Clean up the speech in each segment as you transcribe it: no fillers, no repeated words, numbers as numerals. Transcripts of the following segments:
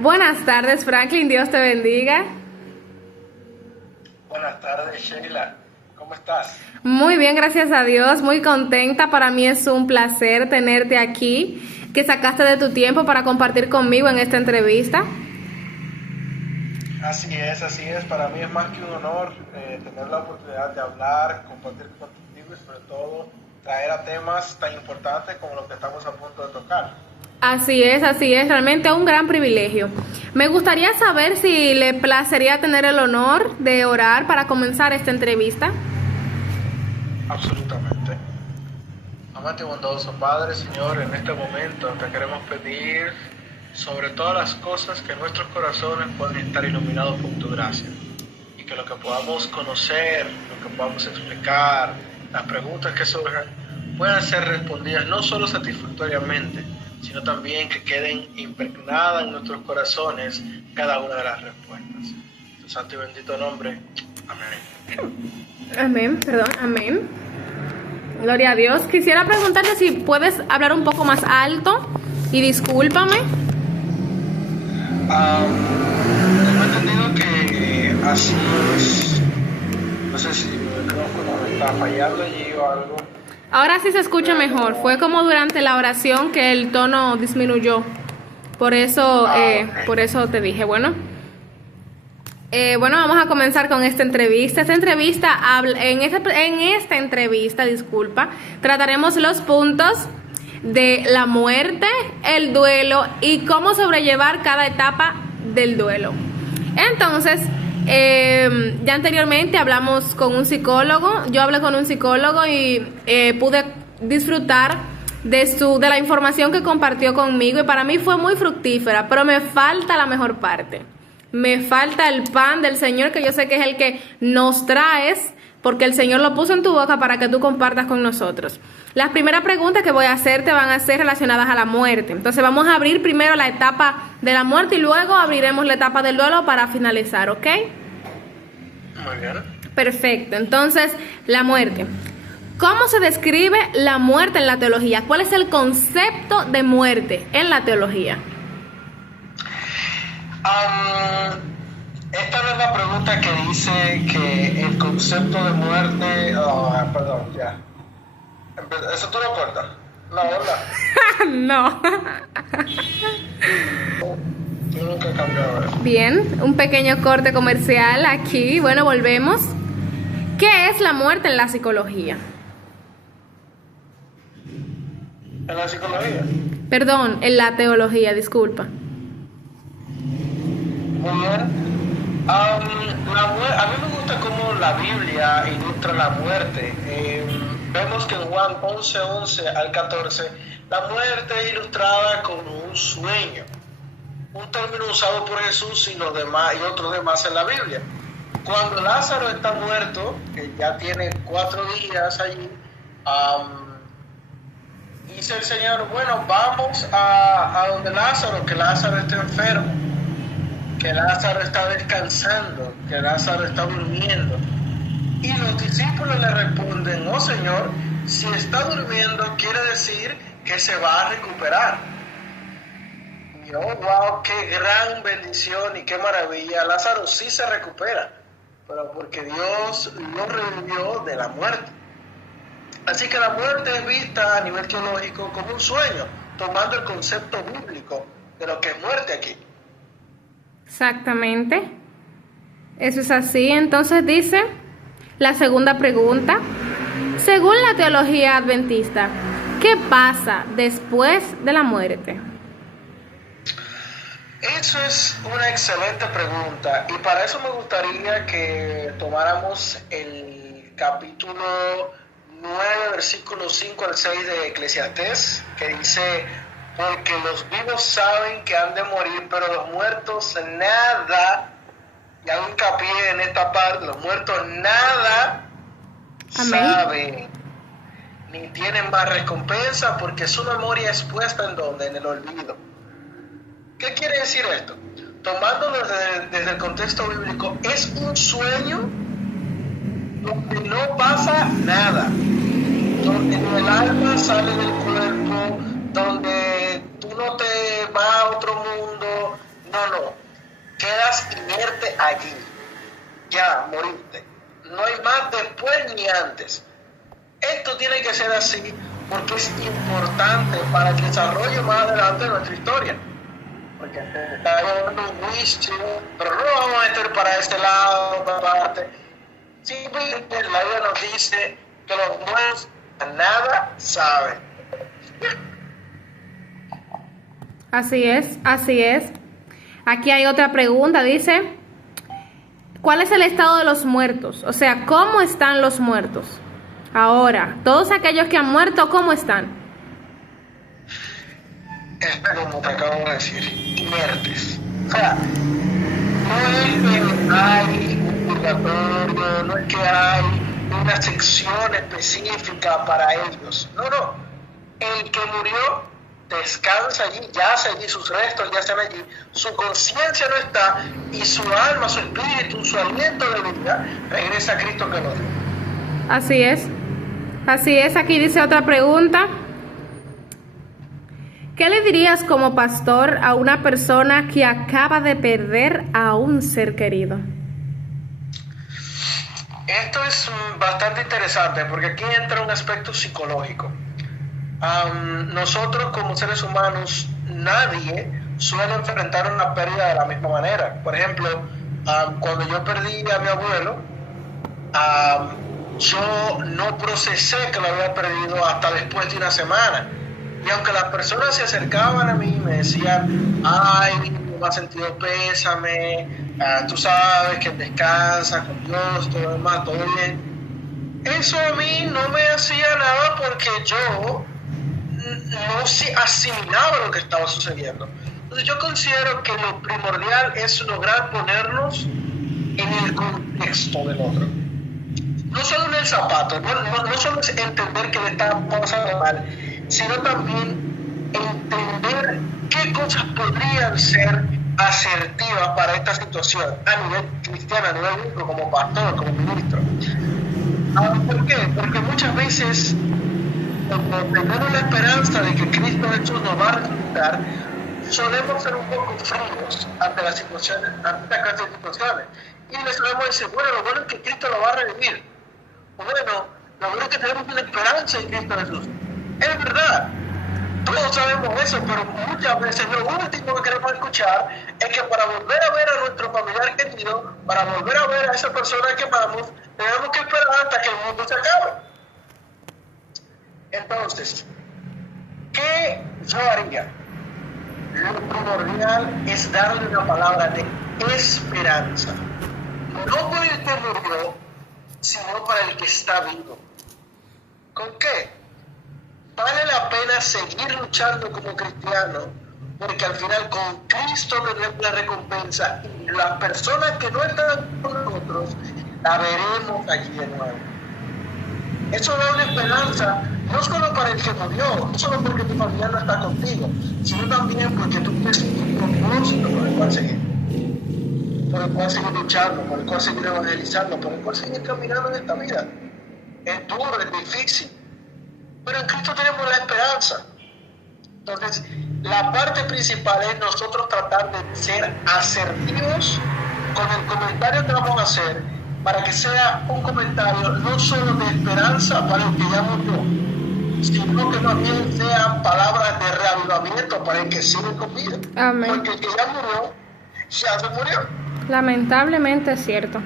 Buenas tardes, Franklin, Dios te bendiga. Buenas tardes, Sheila. ¿Cómo estás? Muy bien, gracias a Dios, muy contenta. Para mí es un placer tenerte aquí, que sacaste de tu tiempo para compartir conmigo en esta entrevista. Así es, así es. Para mí es más que un honor tener la oportunidad de hablar, compartir contigo y sobre todo traer a temas tan importantes como los que estamos a punto de tocar. Así es, realmente un gran privilegio. Me gustaría saber si le placería tener el honor de orar para comenzar esta entrevista. Absolutamente. Amante y bondadoso Padre, Señor, en este momento te queremos pedir sobre todas las cosas que nuestros corazones puedan estar iluminados por tu gracia y que lo que podamos conocer, lo que podamos explicar, las preguntas que surjan, puedan ser respondidas no solo satisfactoriamente, sino también que queden impregnadas en nuestros corazones cada una de las respuestas. En tu santo y bendito nombre. Amén. Amén. Gloria a Dios. Quisiera preguntarte si puedes hablar un poco más alto y discúlpame. Tengo entendido que así es. No sé si el micrófono me está fallando allí o algo. Ahora sí se escucha mejor. Fue como durante la oración que el tono disminuyó. Por eso, Okay. por eso te dije, bueno. Bueno, vamos a comenzar con esta entrevista. En esta entrevista, trataremos los puntos de la muerte, el duelo y cómo sobrellevar cada etapa del duelo. Entonces, ya anteriormente hablamos con un psicólogo. Yo hablé con un psicólogo y pude disfrutar de la información que compartió conmigo y para mí fue muy fructífera, pero me falta la mejor parte. Me falta el pan del Señor, que yo sé que es el que nos traes, porque el Señor lo puso en tu boca para que tú compartas con nosotros. Las primeras preguntas que voy a hacerte van a ser relacionadas a la muerte. Entonces vamos a abrir primero la etapa de la muerte y luego abriremos la etapa del duelo para finalizar, ¿ok? Muy bien. Perfecto. Entonces, la muerte. ¿Cómo se describe la muerte en la teología? ¿Cuál es el concepto de muerte en la teología? Esta no es la pregunta que dice que el concepto de muerte. Perdón, ya. ¿Eso tú lo cortas? No, ¿verdad? No. Yo nunca he cambiado eso. Bien, un pequeño corte comercial aquí. Bueno, volvemos. ¿Qué es la muerte en la psicología? ¿En la psicología? Perdón, en la teología, disculpa. Muy bien. A mí me gusta cómo la Biblia ilustra la muerte. Vemos que en Juan 11 al 14, la muerte es ilustrada como un sueño, un término usado por Jesús y otros demás en la Biblia. Cuando Lázaro está muerto, que ya tiene 4 días allí, dice el Señor, bueno, vamos a donde Lázaro, que Lázaro está enfermo, que Lázaro está descansando, que Lázaro está durmiendo. Y los discípulos le responden, no, Señor, si está durmiendo quiere decir que se va a recuperar. Y oh, wow, qué gran bendición y qué maravilla. Lázaro sí se recupera, pero porque Dios lo revivió de la muerte. Así que la muerte es vista a nivel teológico como un sueño, tomando el concepto bíblico de lo que es muerte aquí. Exactamente. Eso es así. Entonces dice la segunda pregunta. Según la teología adventista, ¿qué pasa después de la muerte? Eso es una excelente pregunta y para eso me gustaría que tomáramos el capítulo 9, versículos 5 al 6 de Eclesiastés, que dice, porque los vivos saben que han de morir, pero los muertos nada, y hago hincapié en esta parte, los muertos nada Amén. saben, ni tienen más recompensa, porque su memoria es puesta en donde, en el olvido. ¿Qué quiere decir esto? Tomándolo desde el contexto bíblico, es un sueño donde no pasa nada, donde el alma sale del cuerpo, donde tú no te vas a otro mundo, no, quedas inerte allí. Ya, moriste. No hay más después ni antes. Esto tiene que ser así porque es importante para el desarrollo más adelante de nuestra historia. Porque está dando un juicio, pero no vamos a meter para este lado, para parte. Simplemente la Biblia nos dice que los muertos nada saben. Así es, así es. Aquí hay otra pregunta, dice, ¿cuál es el estado de los muertos? O sea, ¿cómo están los muertos? Ahora, todos aquellos que han muerto, ¿cómo están? Como te acabo de decir, inertes. O sea, no es que hay un purgatorio, no es que hay una sección específica para ellos. No. El que murió descansa allí, yace allí, sus restos yacen allí, su conciencia no está y su alma, su espíritu, su aliento de vida regresa a Cristo que lo dio. Así es. Así es, aquí dice otra pregunta. ¿Qué le dirías como pastor a una persona que acaba de perder a un ser querido? Esto es bastante interesante porque aquí entra un aspecto psicológico. Nosotros como seres humanos, nadie suele enfrentar una pérdida de la misma manera. Por ejemplo, cuando yo perdí a mi abuelo, yo no procesé que lo había perdido hasta después de una semana. Y aunque las personas se acercaban a mí y me decían, ay, me ha sentido pésame, tú sabes que descansa con Dios, todo lo demás, todo bien. Eso a mí no me hacía nada porque yo no asimilaba lo que estaba sucediendo. Entonces yo considero que lo primordial es lograr ponernos en el contexto del otro. No solo en el zapato, no solo es entender que le está pasando mal, sino también entender qué cosas podrían ser asertivas para esta situación a nivel cristiano, a nivel bíblico, como pastor, como ministro. ¿Por qué? Porque muchas veces, cuando tenemos la esperanza de que Cristo Jesús nos va a resucitar, solemos ser un poco fríos ante las situaciones, ante esta clase de situaciones. Y le solemos decir, bueno, lo bueno es que Cristo lo va a revivir. Bueno, lo bueno es que tenemos una esperanza en Cristo Jesús. Es verdad, todos sabemos eso, pero muchas veces lo último que queremos escuchar es que para volver a ver a nuestro familiar querido, para volver a ver a esa persona que amamos, tenemos que esperar hasta que el mundo se acabe. Entonces, ¿qué yo haría? Lo primordial es darle una palabra de esperanza. No por el que murió, sino para el que está vivo. ¿Con qué? Vale la pena seguir luchando como cristiano, porque al final con Cristo tenemos la recompensa y las personas que no están con nosotros la veremos allí de nuevo. Eso da una esperanza, no solo para el que murió, no solo porque tu familia no está contigo, sino también porque tú tienes un propósito por el cual seguir luchando, por el cual seguir evangelizando, por el cual seguir caminando en esta vida. Es duro, es difícil, pero en Cristo tenemos la esperanza. Entonces, la parte principal es nosotros tratar de ser asertivos con el comentario que vamos a hacer, para que sea un comentario no solo de esperanza para el que ya murió, sino que también sean palabras de reavivamiento para el que sigue con vida. Amén. Porque el que ya murió, ya se murió. Lamentablemente es cierto,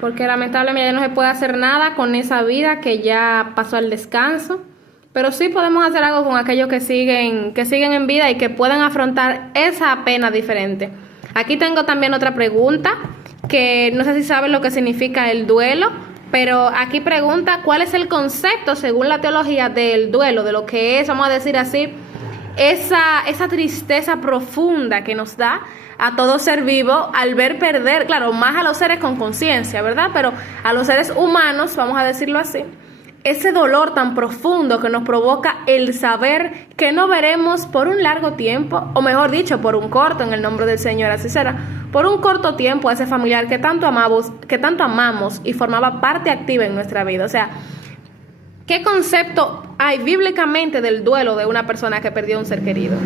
porque lamentablemente ya no se puede hacer nada con esa vida que ya pasó al descanso, pero sí podemos hacer algo con aquellos que siguen en vida y que puedan afrontar esa pena diferente. Aquí tengo también otra pregunta, que no sé si saben lo que significa el duelo, pero aquí pregunta cuál es el concepto según la teología del duelo, de lo que es, vamos a decir así, esa tristeza profunda que nos da a todo ser vivo al ver perder, claro, más a los seres con conciencia, ¿verdad? Pero a los seres humanos, vamos a decirlo así, ese dolor tan profundo que nos provoca el saber que no veremos por un largo tiempo, o mejor dicho, por un corto, en el nombre del Señor, así será, por un corto tiempo a ese familiar que tanto amamos y formaba parte activa en nuestra vida. O sea, ¿qué concepto hay bíblicamente del duelo de una persona que perdió un ser querido?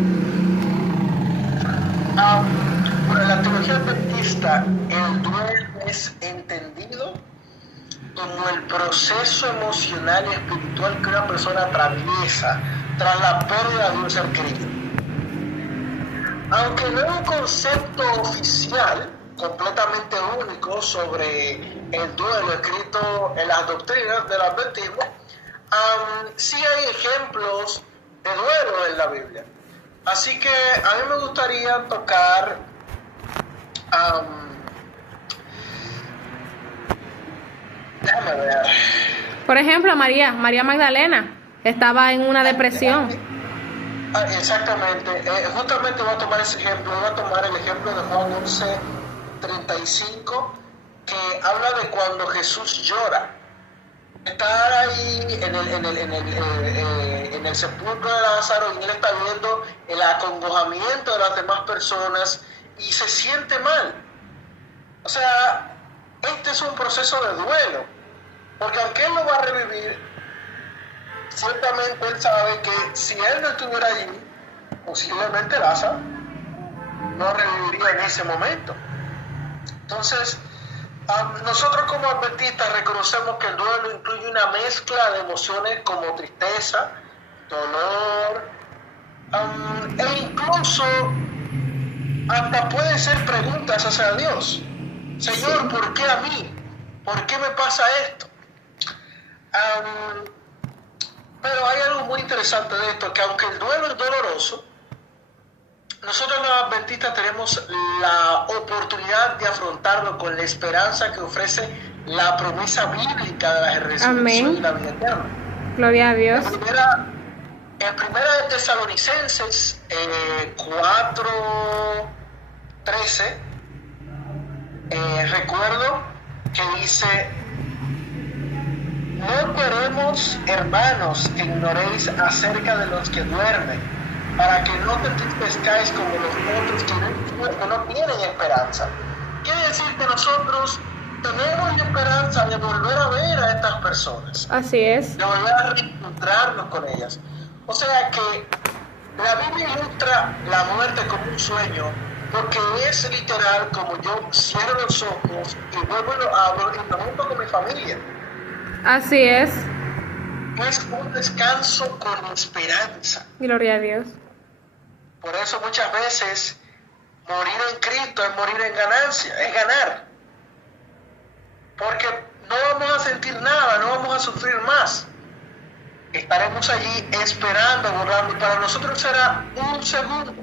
Bueno, en la teología adventista, el duelo es entendido como el proceso emocional y espiritual que una persona atraviesa tras la pérdida de un ser querido. Aunque no es un concepto oficial completamente único sobre el duelo escrito en las doctrinas del adventismo, sí hay ejemplos de duelo en la Biblia. Así que a mí me gustaría tocar déjame ver. Por ejemplo, María Magdalena estaba en una depresión. Exactamente. Justamente voy a tomar ese ejemplo. Voy a tomar el ejemplo de Juan 11:35, que habla de cuando Jesús llora. Estar ahí en el sepulcro de Lázaro y él está viendo el acongojamiento de las demás personas y se siente mal. O sea, este es un proceso de duelo, porque aunque él lo va a revivir, ciertamente él sabe que si él no estuviera allí, posiblemente Lázaro no reviviría en ese momento. Entonces, nosotros como adventistas reconocemos que el duelo incluye una mezcla de emociones como tristeza, dolor, e incluso hasta pueden ser preguntas hacia Dios. Señor, ¿por qué a mí? ¿Por qué me pasa esto? Pero hay algo muy interesante de esto, que aunque el duelo es doloroso, nosotros los adventistas tenemos la oportunidad de afrontarlo con la esperanza que ofrece la promesa bíblica de la resurrección y la vida eterna. Gloria a Dios. En primera de Tesalonicenses 4:13, recuerdo que dice: no queremos, hermanos, que ignoréis acerca de los que duermen, para que no te entristezcáis como los otros que no tienen esperanza. Quiere decir que nosotros tenemos la esperanza de volver a ver a estas personas. Así es. De volver a reencontrarnos con ellas. O sea que la Biblia ilustra la muerte como un sueño, porque es literal como yo cierro los ojos y vuelvo y lo abro y me junto con mi familia. Así es. Es un descanso con esperanza. Gloria a Dios. Por eso muchas veces morir en Cristo es morir en ganancia, es ganar. Porque no vamos a sentir nada, no vamos a sufrir más. Estaremos allí esperando, borrando. Para nosotros será un segundo.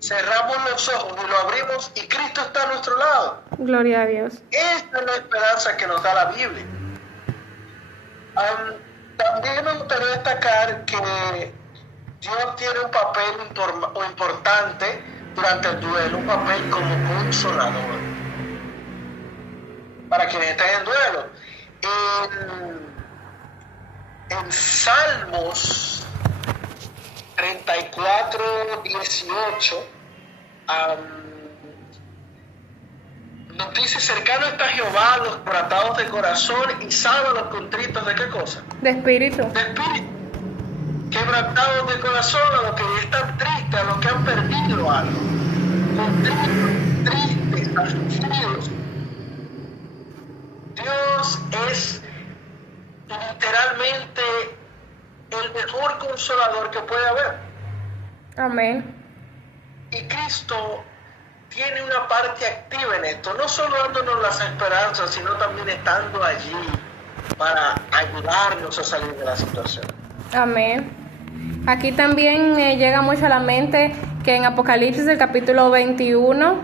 Cerramos los ojos y lo abrimos y Cristo está a nuestro lado. Gloria a Dios. Esta es la esperanza que nos da la Biblia. También me gustaría destacar que Dios tiene un papel importante durante el duelo, un papel como consolador para quienes están en duelo. En Salmos 34:18 nos dice: cercano está Jehová a los quebrantados de corazón y salva a los contritos ¿de qué cosa? De espíritu. De espíritu. Quebrantados de corazón, a los que están tristes, a los que han perdido algo, contritos, tristes, afligidos. Dios es literalmente el mejor consolador que puede haber. Amén. Y Cristo tiene una parte activa en esto, no solo dándonos las esperanzas, sino también estando allí para ayudarnos a salir de la situación. Amén. Aquí también llega mucho a la mente que en Apocalipsis, el capítulo 21,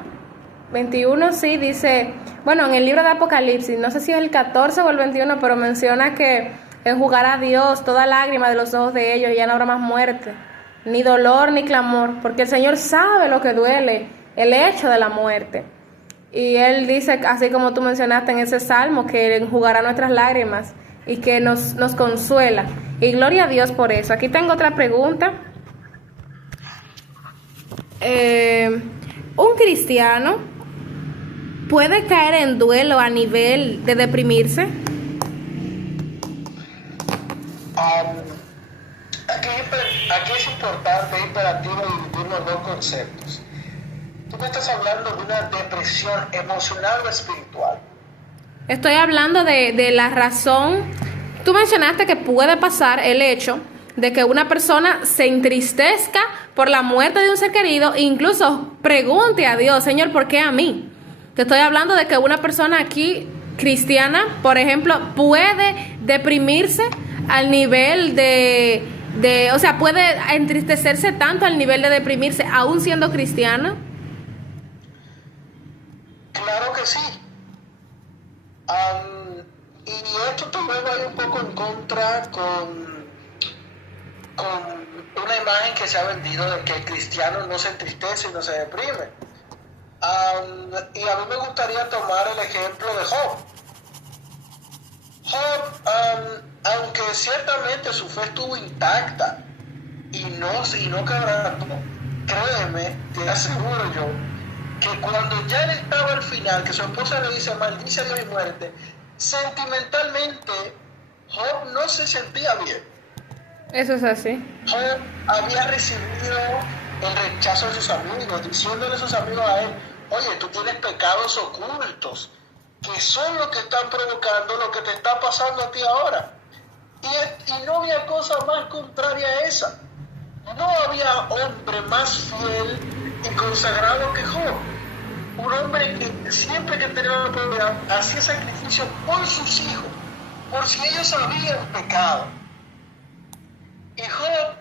sí, dice, bueno, en el libro de Apocalipsis, no sé si es el 14 o el 21, pero menciona que enjugará a Dios toda lágrima de los ojos de ellos y ya no habrá más muerte, ni dolor, ni clamor, porque el Señor sabe lo que duele, el hecho de la muerte. Y Él dice, así como tú mencionaste en ese salmo, que enjugará nuestras lágrimas y que nos consuela. Y gloria a Dios por eso. Aquí tengo otra pregunta. ¿Un cristiano puede caer en duelo a nivel de deprimirse? Aquí es importante, imperativo dividir los dos conceptos. tú me estás hablando de una depresión emocional o espiritual. Estoy hablando de la razón. Tú mencionaste que puede pasar el hecho de que una persona se entristezca por la muerte de un ser querido e incluso pregunte a Dios, Señor, ¿por qué a mí? Te estoy hablando de que una persona aquí cristiana, por ejemplo, puede deprimirse al nivel o sea, puede entristecerse tanto al nivel de deprimirse aún siendo cristiana. Claro que sí. Y esto también va un poco en contra con una imagen que se ha vendido de que el cristiano no se entristece y no se deprime. Y a mí me gustaría tomar el ejemplo de Job. Job, aunque ciertamente su fe estuvo intacta y no quebrantó, créeme, te aseguro yo, que cuando ya él estaba al final, que su esposa le dice, maldice a Dios y muerte, sentimentalmente Job no se sentía bien. Eso es así. Job había recibido el rechazo de sus amigos, diciéndole a sus amigos a él, oye, tú tienes pecados ocultos, que son los que están provocando lo que te está pasando a ti ahora. Y no había cosa más contraria a esa. No había hombre más fiel y consagrado que Job. Un hombre que siempre que tenía la oportunidad hacía sacrificio por sus hijos, por si ellos habían pecado. Y Job,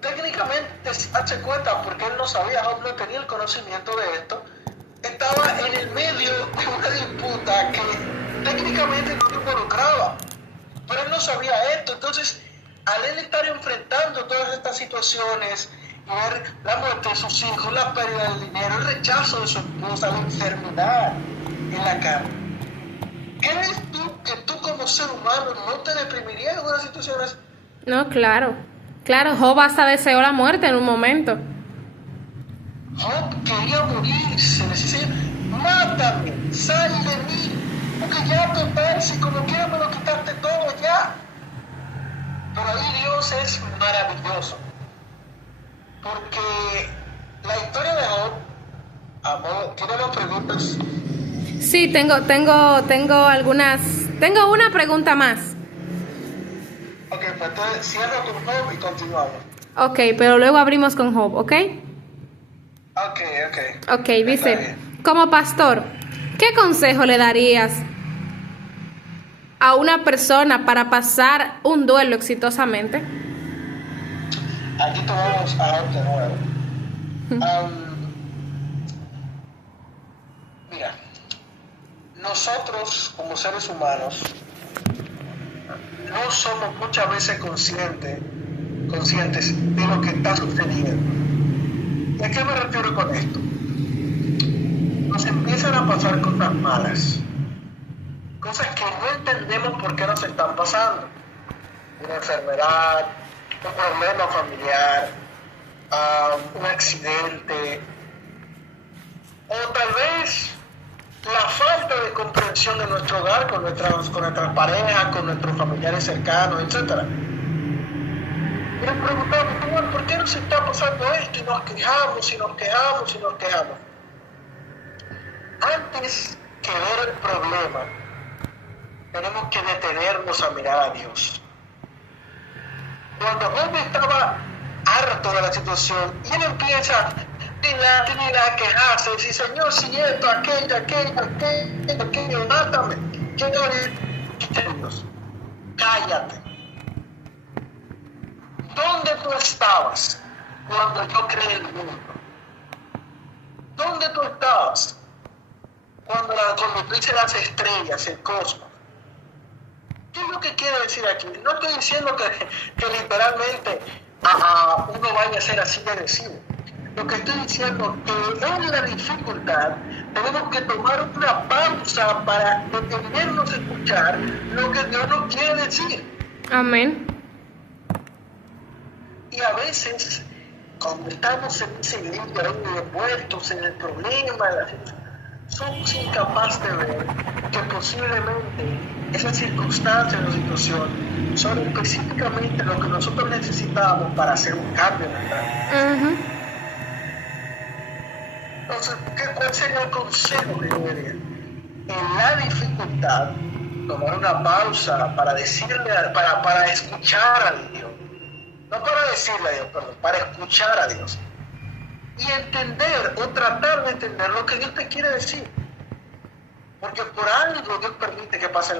técnicamente, se hace cuenta, porque él no sabía, Job no tenía el conocimiento de esto, estaba en el medio de una disputa que técnicamente no lo involucraba, pero él no sabía esto. Entonces, al él estar enfrentando todas estas situaciones, ver la muerte de sus hijos, la pérdida del dinero, el rechazo de su esposa, la enfermedad en la carne, ¿crees tú que tú como ser humano no te deprimirías en algunas situaciones? No, claro. Claro, Job hasta deseó la muerte en un momento. Job quería morirse, le decía, mátame, sal de mí, porque ya total, si como quieras me lo quitaste todo ya. Pero ahí Dios es maravilloso, porque la historia de Job, amor, ¿tiene más preguntas? Sí, tengo algunas, tengo una pregunta más. Ok, pues entonces cierra tu Job y continuamos. Ok, pero luego abrimos con Job, ¿ok? Ok. Ok, dice, como pastor, ¿qué consejo le darías a una persona para pasar un duelo exitosamente? Aquí tomamos a Job de nuevo. Mira, nosotros como seres humanos no somos muchas veces conscientes de lo que está sucediendo. ¿Y a qué me refiero con esto? Nos empiezan a pasar cosas malas, cosas que no entendemos por qué nos están pasando. Una enfermedad, un problema familiar, un accidente, o tal vez la falta de comprensión de nuestro hogar con nuestras parejas, con nuestros familiares cercanos, etc. Y nos preguntamos, bueno, ¿por qué nos está pasando esto? Y nos quejamos, y nos quejamos, y nos quejamos. Antes que ver el problema, tenemos que detenernos a mirar a Dios. Cuando Job estaba harto de la situación, y él empieza a quejarse, decir, Señor, si esto, aquello, mátame, Dios, cállate. ¿Dónde tú estabas cuando yo creé el mundo? ¿Dónde tú estabas cuando tú hice las estrellas, el cosmos? ¿Qué es lo que quiere decir aquí? No estoy diciendo que literalmente uno vaya a ser así de agresivo. Lo que estoy diciendo es que en la dificultad tenemos que tomar una pausa para detenernos a escuchar lo que Dios nos quiere decir. Amén. Y a veces, cuando estamos en ese lío ahí envueltos en el problema, somos incapaces de ver que posiblemente esas circunstancias o situación son específicamente lo que nosotros necesitamos para hacer un cambio, ¿verdad? Entonces, ¿cuál sería el consejo que yo daría? En la dificultad, tomar una pausa para decirle, para escuchar a Dios. No para decirle a Dios, perdón, para escuchar a Dios. Y entender o tratar de entender lo que Dios te quiere decir. Porque por algo Dios permite que pase